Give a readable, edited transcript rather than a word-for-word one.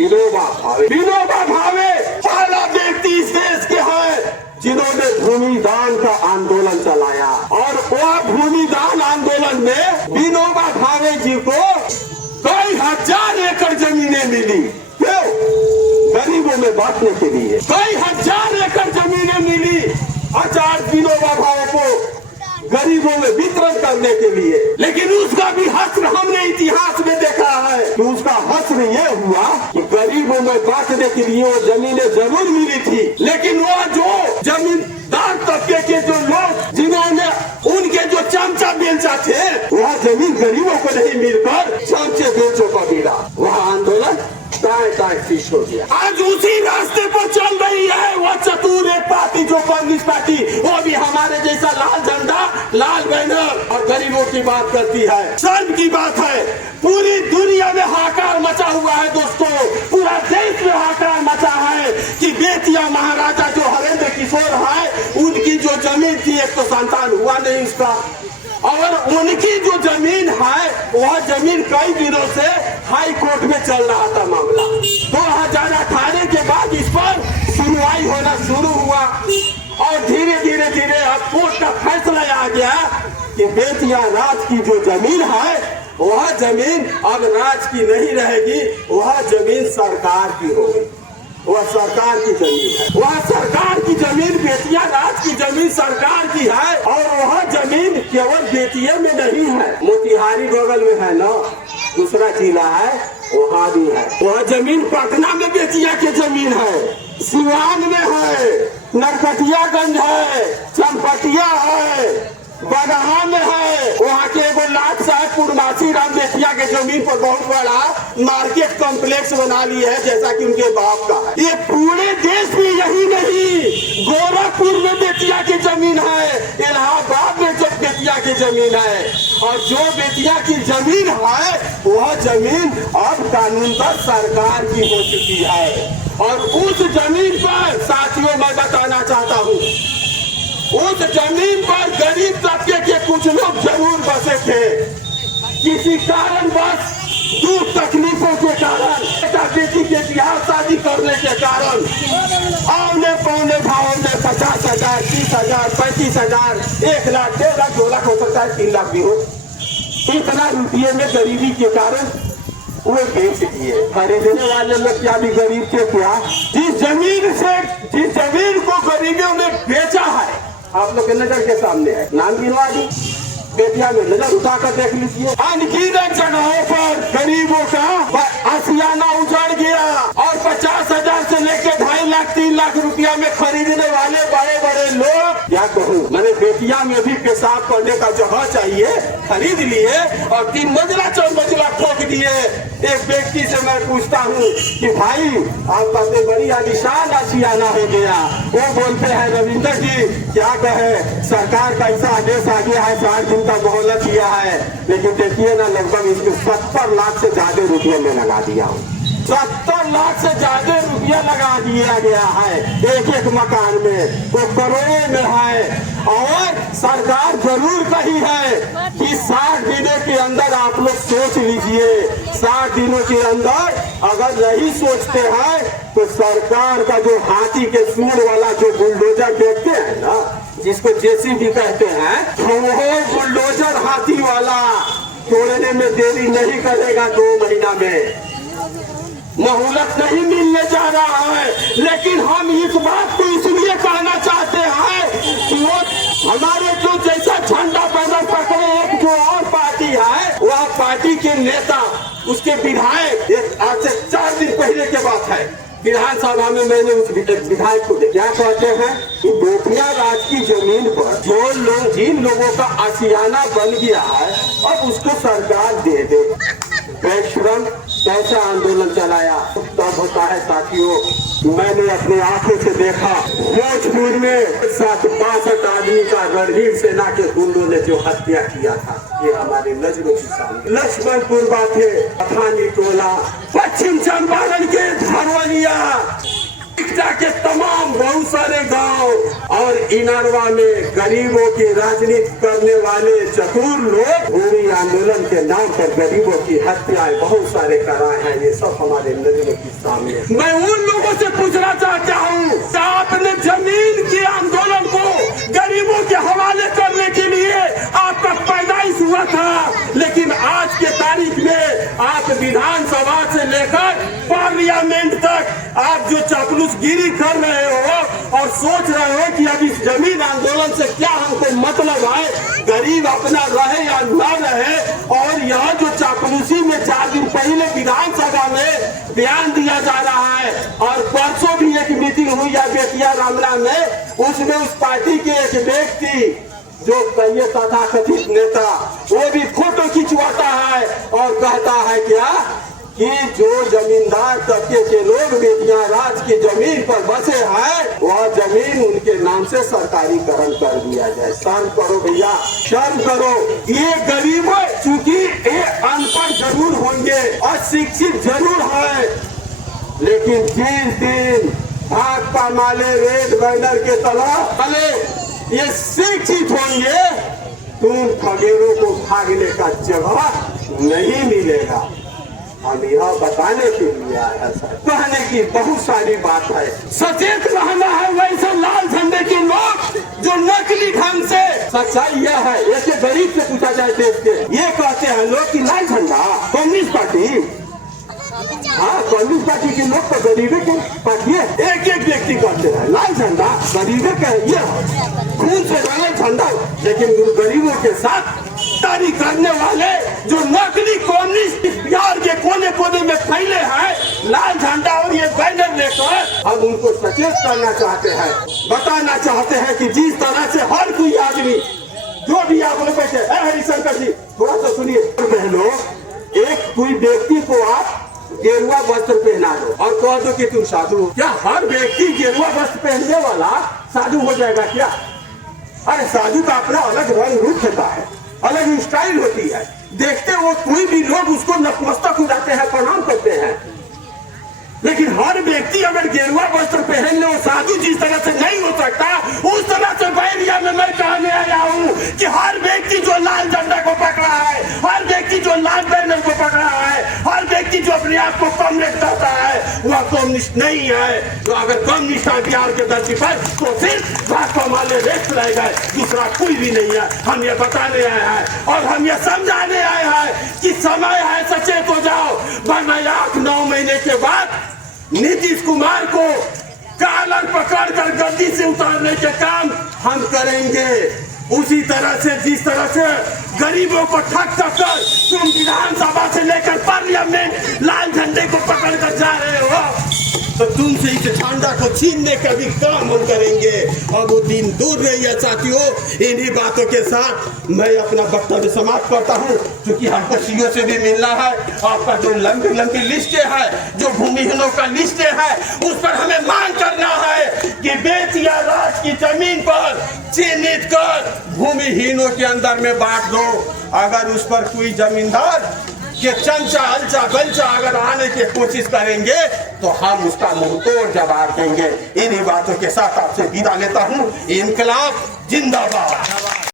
विनोबा भावे पहला व्यक्ति इस देश के हैं जिन्होंने भूमि दान का आंदोलन चलाया, और वह भूमि दान आंदोलन में विनोबा भावे जी को कई हजार एकड़ जमीनें मिली। क्यों? गरीबों में बांटने के लिए कई हजार एकड़ जमीनें मिली आचार्य विनोबा भावे को गरीबों में वितरण करने के लिए। लेकिन उसका भी हस्र हमने इतिहास में देखा है कि उसका हस्र ये हुआ कि गरीबों में बांटने के लिए वो जमीनें जरूर मिली थी, लेकिन वो जो जमींदार तबके के जो लोग जिन्होंने उनके जो चमचा बेलचा थे, वह जमीन गरीबों को नहीं मिलकर चमचे बेलचों को मिला। वह आंदोलन हो गया। आज उसी रास्ते पर चल रही है वह चतुर एक पार्टी जो कांग्रेस पार्टी, वो भी हमारे जैसा लाल झंडा, लाल बैनर और गरीबों की बात करती है। शर्म की बात है, पूरी दुनिया में हाहाकार मचा हुआ है दोस्तों, पूरा देश में हाहाकार मचा है कि बेतिया महाराजा जो हरेंद्र किशोर है उनकी जो जमीन थी, एक तो संतान हुआ नहीं उसका, और उनकी जो जमीन है वह जमीन कई दिनों से हाई कोर्ट में चल रहा था मामला। 2018 के बाद इस पर सुनवाई होना शुरू हुआ और धीरे धीरे अब कोर्ट का फैसला आ गया कि बेतिया राज की जो जमीन है वह जमीन अब राज की नहीं रहेगी, वह जमीन सरकार की होगी। वह सरकार की जमीन है, वह सरकार की जमीन, बेतिया राज की जमीन सरकार की है। और वह जमीन केवल बेतिया में नहीं है, मोतिहारी बगल में है ना, दूसरा जिला है वहाँ भी है। वह जमीन पटना में बेतिया की जमीन है, सिवान में है, नरकटियागंज है, चनपटिया है, बगहा में है। वहाँ के एगो लाट साहब पूर्णमासी राम बेतिया के जमीन पर बहुत बड़ा मार्केट कॉम्प्लेक्स बना ली है, जैसा कि उनके बाप का है। ये पूरे देश में यही नहीं, गोरखपुर में बेतिया की जमीन है, इलाहाबाद में जो बेतिया की जमीन है, और जो बेतिया की जमीन है वह जमीन अब कानूनतः सरकार की हो चुकी है। और उस जमीन पर साथियों मैं बताना चाहता हूँ, उस जमीन पर गरीब तबके के कुछ लोग जरूर बसे थे, किसी कारणवश दुख तकलीफों के कारण, बेटी के बिहार शादी करने के कारण औने पौने भाव में 50,000, 30,000, 35,000, 1 लाख, 1.5 लाख, 2 लाख हो सकता है, 3 लाख भी हो, इतना रुपये में गरीबी के कारण वो बेच दिए। खरीदने वाले लोग क्या भी गरीब थे क्या? जिस जमीन को गरीबियों ने बेचा है आप लोग के नजर के सामने है, नाम गिनवा दी, बेतिया में नजर उठाकर देख लीजिए। अनगिनत जगहों पर गरीबों का आशियाना उजड़ गया और 50,000 से लेकर 2.5 लाख 3 लाख रुपया में खरीदने वाले बड़े बड़े लोग, क्या कहूँ, मैंने बेतिया में भी पेशाब करने का जगह चाहिए, खरीद लिए और 3 मंजिला 4 मंजिला ठोक दिए। एक व्यक्ति से मैं पूछता हूँ कि भाई आपका तो बड़ी आलिशान आशियाना हो गया, वो बोलते हैं रविंदर जी क्या कहे, सरकार का ऐसा आदेश आ गया है, 4 दिन का मोहलत दिया है, लेकिन देखिए ना लगभग इसको 70 लाख से ज्यादा रुपये में लगा दिया हूँ, 70 लाख से ज्यादा रुपया लगा दिया गया है एक मकान में, वो करोड़ों में है। और सरकार जरूर कही है कि 60 दिनों के अंदर आप लोग सोच लीजिए, 60 दिनों के अंदर अगर नहीं सोचते हैं तो सरकार का जो हाथी के सूंड वाला जो बुलडोजर देखते हैं ना, जिसको जेसीबी कहते हैं, वो बुलडोजर हाथी वाला तोड़ने में देरी नहीं करेगा, 2 महीना में मोहलत नहीं मिलने जा रहा है। लेकिन हम इस बात को इसलिए कहना चाहते हैं कि वो हमारे जो जैसा झंडा बैनर पकड़े एक जो और पार्टी है, वह पार्टी के नेता, उसके विधायक, आज से 4 दिन पहले के बात है, विधानसभा में मैंने उस विधायक को क्या कहते हैं कि बेतिया राज की जमीन पर जो लोग, जिन लोगों का आशियाना बन गया है, अब उसको सरकार दे दे। बेशरम कैसा आंदोलन चलाया तब होता है साथियों, मैंने अपनी आंखों से देखा भोजपुर में 62 आदमी का रणवीर सेना के गुंडों ने जो हत्या किया था, ये हमारे नजरों के सामने। लक्ष्मणपुर बाथे, पठानी टोला, पश्चिम चंपारण के धरवलिया, के तमाम बहुत सारे गांव और इनारवा में गरीबों की राजनीति करने वाले चतुर लोग भूमि आंदोलन के नाम पर गरीबों की हत्याएं बहुत सारे कराए हैं। ये सब हमारे नजरों के सामने। मैं उन लोगों से पूछना चाहता हूँ, आपने जमीन के आंदोलन को गरीबों के हवाले करने के लिए आपका पैदाइश हुआ था, लेकिन आज के तारीख में आप विधानसभा से लेकर पार्लियामेंट तक आप जो चापलूसगिरी कर रहे हो और सोच रहे हो कि अब इस जमीन आंदोलन से क्या हमको मतलब है, गरीब अपना रहे या न रहे। और यहाँ जो चापलूसी में 4 दिन पहले विधानसभा में बयान दिया जा रहा है और परसों भी एक मीटिंग हुई है बेतिया रामला में, उसमें उस पार्टी के एक व्यक्ति जो कहिए तथाकथित नेता वो भी फोटो खिंचवाता है और कहता है क्या कि जो जमींदार तबके के लोग बेटियां राज की जमीन पर बसे हैं वह जमीन उनके नाम से सरकारीकरण कर दिया जाए। शर्म करो भैया, शर्म करो। ये गरीब है, चूंकि ये अनपढ़ जरूर होंगे, अशिक्षित जरूर है, लेकिन दिन भाकपा माले रेड बैनर के तरह भले ये शिक्षित होंगे, तुम खगेरों को भागने का जगह नहीं मिलेगा। हम यह बताने के लिए आया था, कहने की बहुत सारी बात है। सचेत रहना है वैसे लाल झंडे के लोग जो नकली ढंग से, सच्चाई यह है, ऐसे गरीब से पूछा जाए देश के, ये कहते हैं लोग कि लाल झंडा कम्युनिस्ट पार्टी, हाँ कम्युनिस्ट पार्टी के लोग तो गरीबे के पार्टी है। एक एक व्यक्ति कहते हैं लाल झंडा गरीबे का ये खून से रंगा झंडा, लेकिन गरीबों के साथ तारी करने वाले जो नकली कम्युनिस्ट बिहार के कोने कोने में फैले हैं लाल झंडा और ये बैनर लेकर, हम उनको सचेत करना चाहते हैं, बताना चाहते हैं कि जिस तरह से हर कोई आदमी जो भी आप लोग बैठे, हरिशंकर जी थोड़ा सा सुनिए, बहनों एक कोई व्यक्ति को आप गेरुआ वस्त्र पहना दो और कह दो कि तुम साधु हो, क्या हर व्यक्ति गेरुआ वस्त्र पहनने वाला साधु हो जाएगा क्या? अरे साधु का अपना अलग रंग रूप होता है, अलग स्टाइल होती है, देखते हो कोई भी लोग उसको नतमस्तक उड़ाते हैं, प्रणाम करते हैं, लेकिन हर व्यक्ति अगर गेरुआ वस्त्र पहन ले साधु जिस तरह से नहीं हो सकता, उस तरह से बैरिया में मैं कहने आया हूँ कि हर व्यक्ति जो लाल झंडा को पकड़ा है, हर व्यक्ति जो लाल बैनर को पकड़ा है, हर व्यक्ति जो अपने आप को कम्युनिस्ट कहता है, वह कम्युनिस्ट नहीं है। तो अगर कम्युनिस्ट है बिहार के धरती पर तो सिर्फ भाकपा वाले रेस्ट रह गए, दूसरा कोई भी नहीं है। हम ये बताने आए हैं और हम ये समझाने आए हैं कि समय है, सचेत हो जाओ, वरना 8-9 महीने के बाद नीतीश कुमार को कॉलर पकड़कर गद्दी से उतारने के काम हम करेंगे। उसी तरह से जिस तरह से गरीबों को ठग कर तुम विधानसभा से लेकर पार्लियामेंट लाल झंडे को पकड़ कर जा रहे हो, तो तुमसे इस झंडा को छीनने का भी काम हम करेंगे। अब वो दिन दूर रही है साथियों। इन्हीं बातों के साथ मैं अपना वक्तव्य समाप्त करता हूँ, क्योंकि हमको सीओ से भी मिलना है। आपका जो लंबी लंबी लिस्टें है, जो भूमिहीनों का लिस्टें है, उस पर हमें मांग करना है कि बेतिया राज की जमीन पर चिन्हित कर भूमिहीनों के अंदर में बांट दो। अगर उस पर कोई जमींदार के चंचा अलचा गलचा अगर आने की कोशिश करेंगे तो हम उसका मुंहतोड़ जवाब देंगे। इन्हीं बातों के साथ आपसे विदा लेता हूँ। इनकलाब जिंदाबाद।